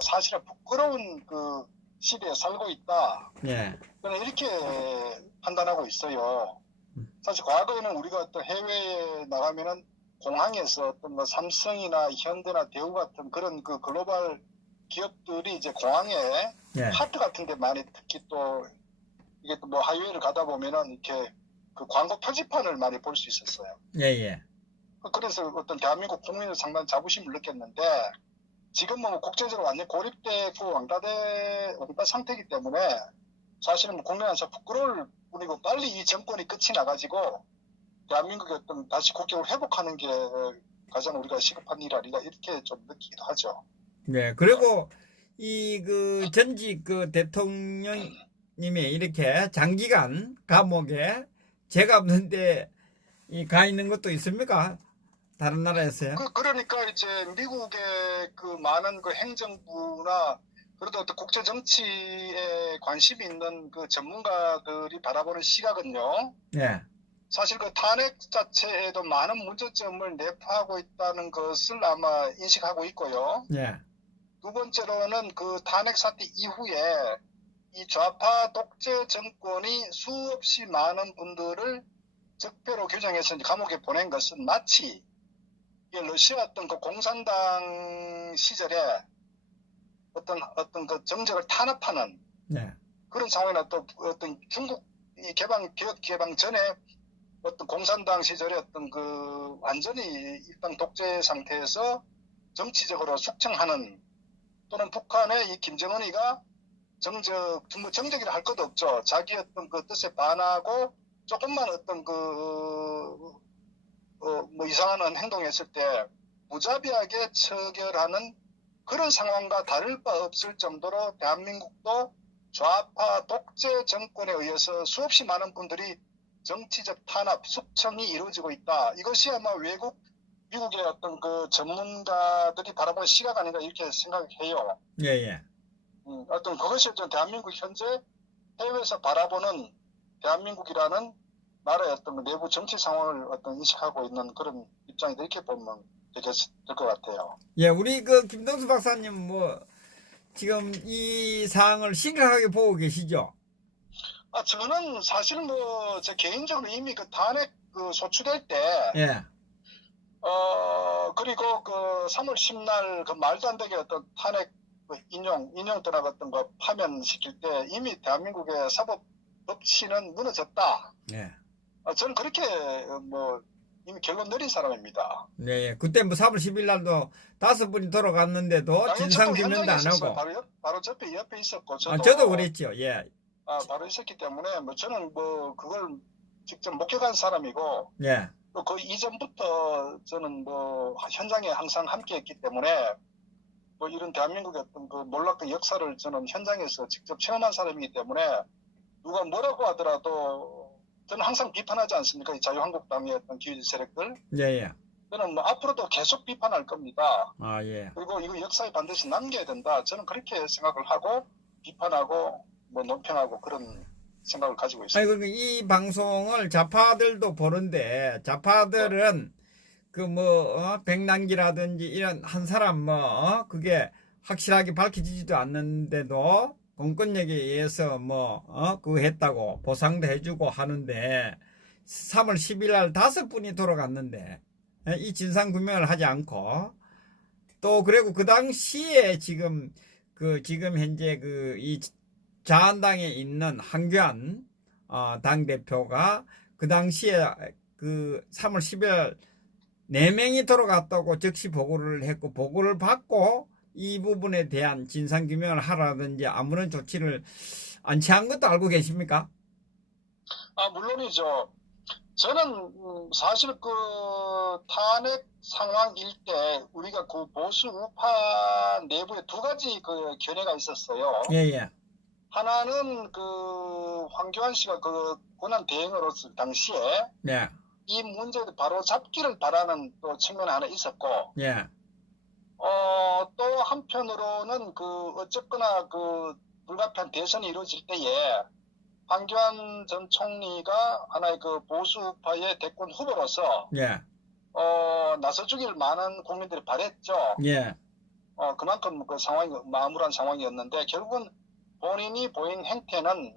사실은 부끄러운 그 시대에 살고 있다. 예. 저는 이렇게 판단하고 있어요. 사실 과거에는 우리가 어떤 해외에 나가면은 공항에서 어떤 뭐 삼성이나 현대나 대우 같은 그런 그 글로벌 기업들이 이제 공항에 예. 카트 같은 데 많이 특히 또 이게 또 뭐 하이웨이를 가다 보면은 이렇게 그 광고 표지판을 많이 볼 수 있었어요. 예, 예. 그래서 어떤 대한민국 국민을 상당히 자부심을 느꼈는데 지금은 뭐 국제적으로 완전히 고립되고 왕따 상태이기 때문에 사실은 뭐 국민한테 부끄러울 뿐이고 빨리 이 정권이 끝이 나가지고 대한민국의 어떤 다시 국격을 회복하는 게 가장 우리가 시급한 일 아닌가 이렇게 좀 느끼기도 하죠. 네, 그리고 이 그 전직 그 대통령님이 이렇게 장기간 감옥에 죄가 없는데 가 있는 것도 있습니까? 다른 나라에서요? 그러니까 이제 미국의 그 많은 그 행정부나 그래도 어떤 국제 정치에 관심이 있는 그 전문가들이 바라보는 시각은요. 예. 사실 그 탄핵 자체에도 많은 문제점을 내포하고 있다는 것을 아마 인식하고 있고요. 예. 두 번째로는 그 탄핵 사태 이후에 이 좌파 독재 정권이 수없이 많은 분들을 적폐로 규정해서 감옥에 보낸 것은 마치 러시아 어떤 그 공산당 시절에 어떤 그 정적을 탄압하는 예. 그런 상황이나 또 어떤 중국 개혁 개방 전에 어떤 공산당 시절에 어떤 그 완전히 일당 독재 상태에서 정치적으로 숙청하는 또는 북한의 이 김정은이가 정적이라 할 것도 없죠. 자기 어떤 그 뜻에 반하고 조금만 어떤 뭐 이상한 행동했을 때 무자비하게 처결하는 그런 상황과 다를 바 없을 정도로 대한민국도 좌파 독재 정권에 의해서 수없이 많은 분들이 정치적 탄압, 숙청이 이루어지고 있다. 이것이 아마 미국의 어떤 그 전문가들이 바라보는 시각 아닌가 이렇게 생각해요. 예, 예. 어떤 그것이 어떤 대한민국 현재 해외에서 바라보는 대한민국이라는 나라의 어떤 내부 정치 상황을 어떤 인식하고 있는 그런 입장이다 이렇게 보면 될 것 같아요. 예, 우리 그 김동수 박사님 뭐 지금 이 사항을 심각하게 보고 계시죠? 저는 사실 뭐 제 개인적으로 이미 그 탄핵 그 소추될 때 예. 그리고 그 3월 10날 그 말도 안 되게 어떤 탄핵 그 인용 떠나갔던 거 파면시킬 때 이미 대한민국의 사법 법치는 무너졌다. 예. 저는 그렇게 뭐 이미 결론 내린 사람입니다. 네, 그때 뭐 4월 10일 날도 5분이 돌아갔는데도 진상규명도 안 하고. 바로 옆에 있었고 저도 그랬죠. 예. 바로 있었기 때문에 뭐 저는 뭐 그걸 직접 목격한 사람이고 예. 또 그 이전부터 저는 뭐 현장에 항상 함께했기 때문에 뭐 이런 대한민국의 어떤 그 몰락의 역사를 저는 현장에서 직접 체험한 사람이기 때문에 누가 뭐라고 하더라도 저는 항상 비판하지 않습니까? 이 자유한국당의 어떤 기회지 세력들. 예, 예. 저는 뭐 앞으로도 계속 비판할 겁니다. 아, 예. 그리고 이거 역사에 반드시 남겨야 된다. 저는 그렇게 생각을 하고 비판하고 뭐 논평하고 그런 생각을 가지고 있습니다. 아니, 이 방송을 좌파들도 보는데, 좌파들은 그 뭐, 백남기라든지 이런 한 사람 그게 확실하게 밝혀지지도 않는데도 공권력에 의해서 그거 했다고 보상도 해주고 하는데, 3월 10일 날 5분이 돌아갔는데, 이 진상규명을 하지 않고, 또, 그리고 그 당시에 지금 현재 이 자한당에 있는 한교안 당대표가 그 당시에 그 3월 10일 4명이 돌아갔다고 즉시 보고를 했고, 보고를 받고 이 부분에 대한 진상규명을 하라든지 아무런 조치를 안 취한 것도 알고 계십니까? 물론이죠. 저는 사실 그 탄핵 상황일 때 우리가 그 보수 우파 내부에 두 가지 그 견해가 있었어요. 예, 예. 하나는 그 황교안 씨가 그 권한 대행으로서 당시에 네. 이 문제를 바로 잡기를 바라는 또 측면 하나 있었고, 예. 또 한편으로는 그 어쨌거나 그 불가피한 대선이 이루어질 때에 황교안 전 총리가 하나의 그 보수파의 대권 후보로서 예. 나서주길 많은 국민들이 바랬죠. 예. 그만큼 그 상황이 마무리한 상황이었는데 결국은 본인이 보인 행태는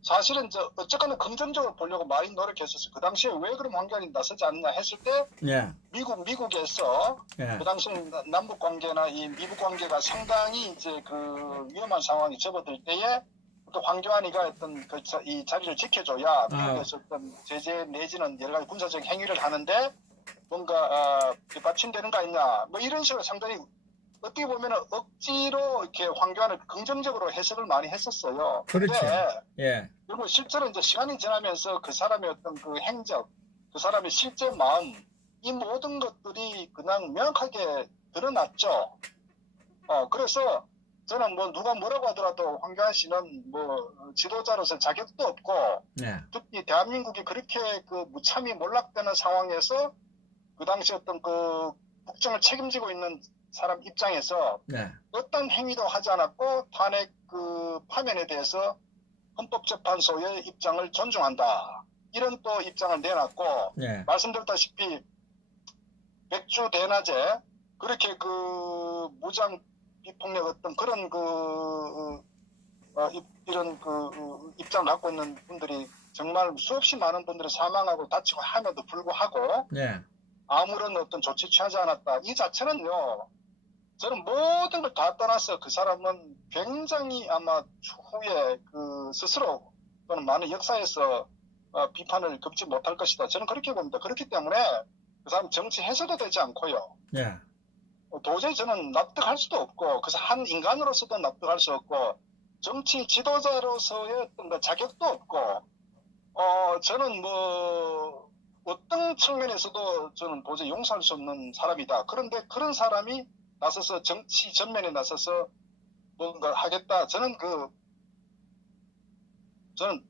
사실은 어쨌거나 긍정적으로 보려고 많이 노력했었어요. 그 당시에 왜 그럼 황교안이 나서지 않느냐 했을 때 예. 미국에서 예. 그 당시 남북 관계나 이 미북 관계가 상당히 이제 그 위험한 상황이 접어들 때에 또 황교안이가 어떤 이 자리를 지켜줘야 미국에서 어떤 제재 내지는 여러 가지 군사적 행위를 하는데 뭔가 뒷받침되는 거 아니냐 뭐 이런 식으로 상당히 어떻게 보면 억지로 이렇게 황교안을 긍정적으로 해석을 많이 했었어요. 그렇죠. 근데 예. 그리고 실제로 이제 시간이 지나면서 그 사람의 어떤 그 행적, 그 사람의 실제 마음, 이 모든 것들이 그냥 명확하게 드러났죠. 그래서 저는 뭐 누가 뭐라고 하더라도 황교안 씨는 뭐 지도자로서 자격도 없고, 예. 특히 대한민국이 그렇게 그 무참히 몰락되는 상황에서 그 당시 어떤 그 국정을 책임지고 있는 사람 입장에서 네. 어떤 행위도 하지 않았고 탄핵 그 파면에 대해서 헌법재판소의 입장을 존중한다. 이런 또 입장을 내놨고 예. 말씀드렸다시피 백주 대낮에 그렇게 그 무장 비폭력 어떤 그런 이런 입장을 갖고 있는 분들이 정말 수없이 많은 분들이 사망하고 다치고 함에도 불구하고 예. 아무런 어떤 조치 취하지 않았다. 이 자체는요. 저는 모든 걸 다 떠나서 그 사람은 굉장히 아마 추후에 그 스스로 또는 많은 역사에서 비판을 걷지 못할 것이다. 저는 그렇게 봅니다. 그렇기 때문에 그 사람 정치 해서도 되지 않고요. 예. 도저히 저는 납득할 수도 없고 그래서 한 인간으로서도 납득할 수 없고 정치 지도자로서의 어떤 그 자격도 없고 저는 뭐 어떤 측면에서도 저는 도저히 용서할 수 없는 사람이다. 그런데 그런 사람이 나서서 정치 전면에 나서서 뭔가 하겠다. 저는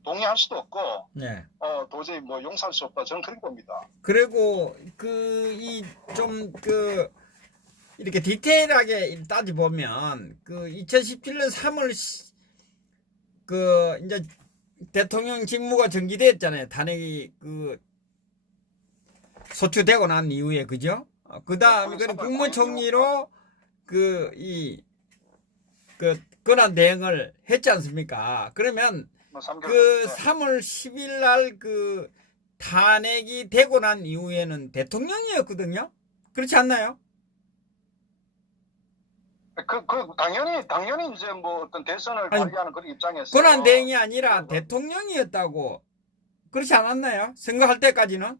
동의할 수도 없고, 예. 도저히 뭐 용서할 수 없다. 저는 그렇게 봅니다. 그리고 이렇게 디테일하게 따져보면 2017년 3월 이제 대통령 직무가 정지됐잖아요. 탄핵이 소추되고 난 이후에 그죠? 그 다음에 국무총리로 권한 대행을 했지 않습니까? 그러면 뭐 3개월 3월 10일 날 탄핵이 되고 난 이후에는 대통령이었거든요? 그렇지 않나요? 당연히 이제 뭐 어떤 대선을 발휘하는 그런 입장에서. 권한 대행이 아니라 대통령이었다고. 그렇지 않았나요? 선거할 때까지는?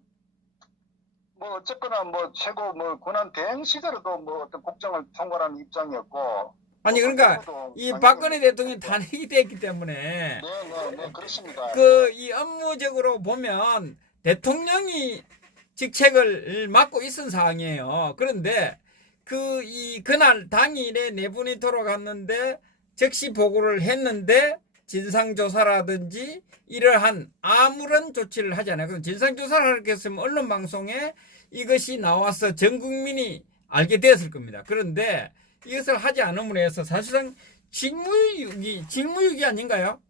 뭐 어쨌거나 뭐 최고 뭐 권한 대행 시절에도 뭐 어떤 국정을 총괄하는 입장이었고. 아니 그러니까 이 박근혜 대통령이 탄핵이 됐기 때문에 네, 그렇습니다. 이 업무적으로 보면 대통령이 직책을 맡고 있은 상황이에요. 그런데 그날 당일에 네 분이 돌아갔는데 즉시 보고를 했는데 진상조사라든지 이러한 아무런 조치를 하지 않아요. 그럼 진상조사를 하게 했으면 언론방송에 이것이 나와서 전 국민이 알게 되었을 겁니다. 그런데 이것을 하지 않음으로 해서 사실상 직무유기 아닌가요?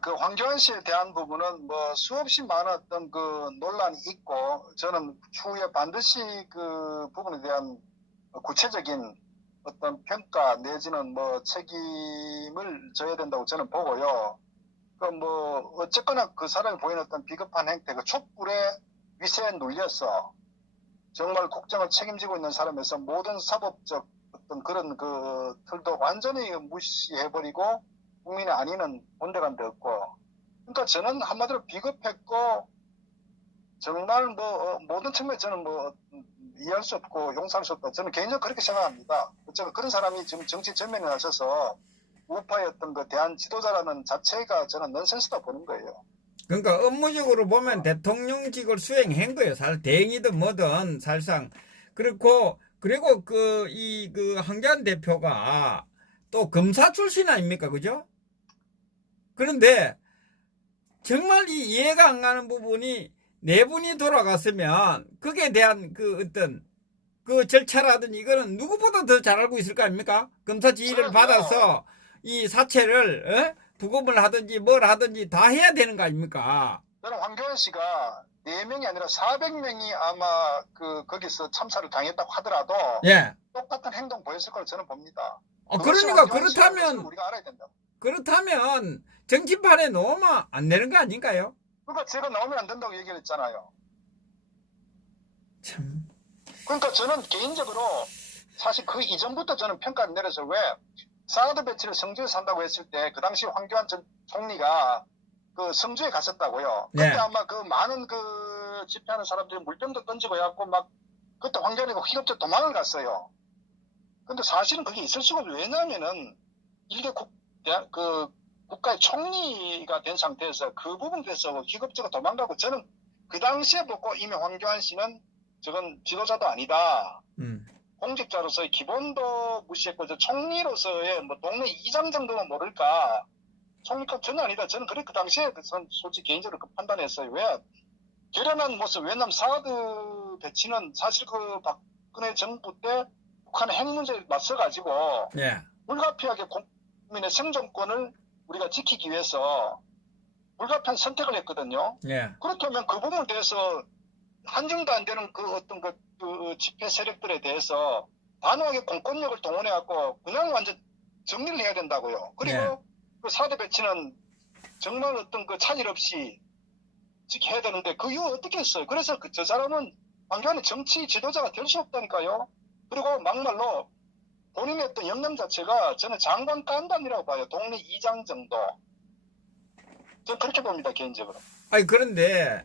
그 황교안 씨에 대한 부분은 뭐 수없이 많은 어떤 그 논란이 있고 저는 추후에 반드시 그 부분에 대한 구체적인 어떤 평가 내지는 뭐 책임을 져야 된다고 저는 보고요. 뭐 어쨌거나 그 사람이 보이는 어떤 비겁한 행태, 그 촛불의 위세에 눌려서 정말 국정을 책임지고 있는 사람에서 모든 사법적 어떤 그런 그 틀도 완전히 무시해버리고 국민이 아니는 본데간데 없고, 그러니까 저는 한마디로 비겁했고 정말 뭐 모든 측면에 저는 뭐 이해할 수 없고 용서할 수 없다. 저는 개인적으로 그렇게 생각합니다. 어쨌든 그런 사람이 지금 정치 전면에 나서서 우파의 어떤 그 대한 지도자라는 자체가 저는 넌센스다 보는 거예요. 그러니까 업무적으로 보면 대통령직을 수행한 거예요. 대행이든 뭐든 사실상. 그리고 황교안 대표가 또 검사 출신 아닙니까? 그죠? 그런데 정말 이해가 안 가는 부분이 네 분이 돌아갔으면 거기에 대한 어떤 절차라든지 이거는 누구보다 더 잘 알고 있을 거 아닙니까? 검사 지휘를 받아서 이 사체를 부검을 하든지 뭘 하든지 다 해야 되는 거 아닙니까? 저는 황교안 씨가 4명이 아니라 400명이 아마 거기서 참사를 당했다고 하더라도 예. 똑같은 행동 보였을 거로 저는 봅니다. 그러니까 그것이 황교안 씨라는 것을 그렇다면 우리가 알아야 된다. 정치판에 놓으면 안 되는 거 아닌가요? 그러니까 제가 나오면 안 된다고 얘기를 했잖아요. 참. 그러니까 저는 개인적으로 사실 그 이전부터 저는 평가를 내려서 왜 사드 배치를 성주에 산다고 했을 때 그 당시 황교안 전 총리가 그 성주에 갔었다고요. 네. 그때 아마 그 많은 그 집회하는 사람들이 물병도 던지고 해갖고 막 그때 황교안이가 휘겁져 도망을 갔어요. 근데 사실은 그게 있을 수가 없어요. 왜냐하면은 이게 국가의 총리가 된 상태에서 그 부분에 대해서 휘겁져가 도망가고 저는 그 당시에 보고 이미 황교안 씨는 저건 지도자도 아니다. 공직자로서의 기본도 무시했고 저 총리로서의 뭐 동네 이장 정도는 모를까. 총리급 전혀 아니다. 저는 그래 그 당시에 솔직히 개인적으로 그 판단했어요. 왜 결연한 모습 왜냐면 사드 배치는 사실 그 박근혜 정부 때 북한의 핵 문제에 맞서가지고 예. 불가피하게 국민의 생존권을 우리가 지키기 위해서 불가피한 선택을 했거든요. 예. 그렇다면 그 부분에 대해서 한정도 안 되는 그 어떤 그 집회 세력들에 대해서 단호하게 공권력을 동원해갖고 그냥 완전 정리를 해야 된다고요. 그리고 네. 그 사드 배치는 정말 어떤 그 차질 없이 지켜야 되는데 그 이후 어떻게 했어요? 그래서 저 사람은 황교안의 정치 지도자가 될 수 없다니까요. 그리고 막말로 본인의 어떤 역량 자체가 저는 장관 깐단이라고 봐요. 동네 이장 정도. 저는 그렇게 봅니다, 개인적으로. 아니, 그런데,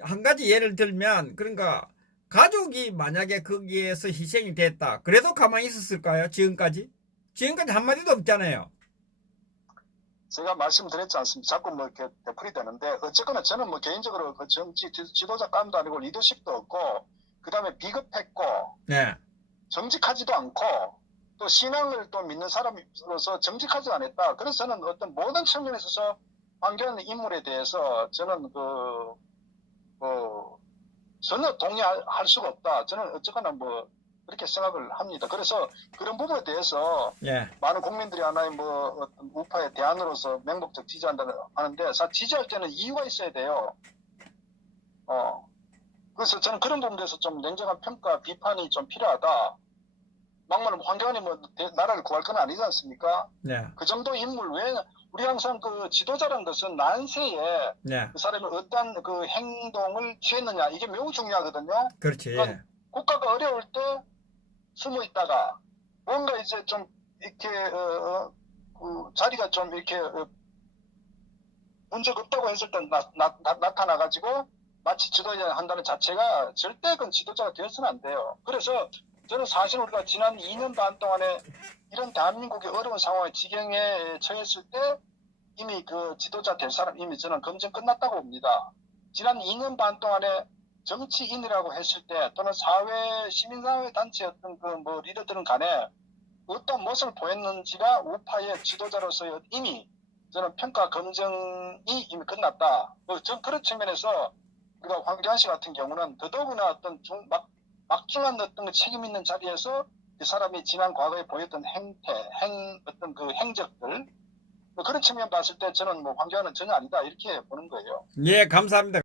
한 가지 예를 들면, 그러니까, 가족이 만약에 거기에서 희생이 됐다. 그래도 가만히 있었을까요? 지금까지? 지금까지 한마디도 없잖아요. 제가 말씀드렸지 않습니까? 자꾸 뭐 이렇게 되풀이 되는데, 어쨌거나 저는 뭐 개인적으로 그 정치 지도자 감도 아니고 리더십도 없고, 그 다음에 비겁했고, 네. 정직하지도 않고, 또 신앙을 또 믿는 사람으로서 정직하지 않았다. 그래서 저는 어떤 모든 측면에 있어서 황교안 인물에 대해서 저는 전혀 동의할 수가 없다. 저는 어쨌거나 뭐 그렇게 생각을 합니다. 그래서 그런 부분에 대해서 예. 많은 국민들이 하나의 뭐 어떤 우파의 대안으로서 맹목적 지지한다는 하는데 지지할 때는 이유가 있어야 돼요. 그래서 저는 그런 부분에 대해서 좀 냉정한 평가, 비판이 좀 필요하다. 막말로 황교안이 뭐 나라를 구할 건 아니지 않습니까? 네. 그 정도 인물 왜 우리 항상 그 지도자라는 것은 난세에 네. 그 사람이 어떤 그 행동을 취했느냐 이게 매우 중요하거든요. 그렇지. 그러니까 국가가 어려울 때 숨어 있다가 뭔가 이제 좀 이렇게 그 자리가 좀 이렇게 문제가 없다고 했을 때 나타나가지고 마치 지도자 한다는 자체가 절대 그건 지도자가 되어서는 안 돼요. 그래서 저는 사실 우리가 지난 2년 반 동안에 이런 대한민국의 어려운 상황에 지경에 처했을 때 이미 그 지도자 될 사람 이미 저는 검증 끝났다고 봅니다. 지난 2년 반 동안에 정치인이라고 했을 때 또는 시민사회 단체였던 그 뭐 리더들은 간에 어떤 모습을 보였는지가 우파의 지도자로서의 이미 저는 평가 검증이 이미 끝났다. 전 그런 측면에서 우리가 황교안 씨 같은 경우는 더더구나 어떤 막중한 어떤 책임 있는 자리에서 그 사람이 지난 과거에 보였던 어떤 그 행적들, 그런 측면 봤을 때 저는 뭐 황교안은 전혀 아니다 이렇게 보는 거예요. 예, 감사합니다.